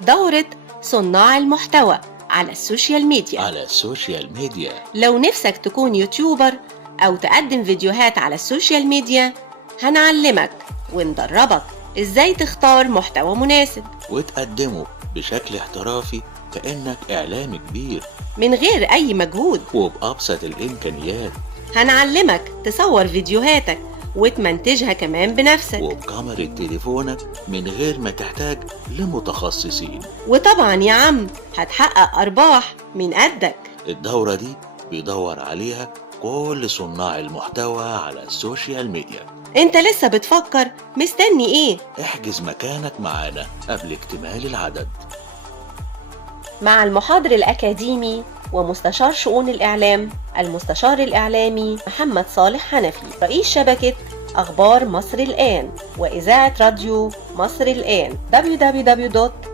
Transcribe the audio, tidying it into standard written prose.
دورة صناع المحتوى على السوشيال ميديا. لو نفسك تكون يوتيوبر أو تقدم فيديوهات على السوشيال ميديا، هنعلمك وندربك إزاي تختار محتوى مناسب وتقدمه بشكل احترافي كأنك إعلامي كبير من غير أي مجهود وبأبسط الإمكانيات. هنعلمك تصور فيديوهاتك وتمنتجها كمان بنفسك وبكاميرا تليفونك من غير ما تحتاج لمتخصصين. وطبعا يا عم هتحقق أرباح من قدك. الدورة دي بيدور عليها كل صناع المحتوى على السوشيال ميديا. انت لسه بتفكر مستني ايه؟ احجز مكانك معانا قبل اكتمال العدد. مع المحاضر الأكاديمي ومستشار شؤون الإعلام المستشار الإعلامي محمد صالح حنفي، رئيس شبكة أخبار مصر الآن وإذاعة راديو مصر الآن www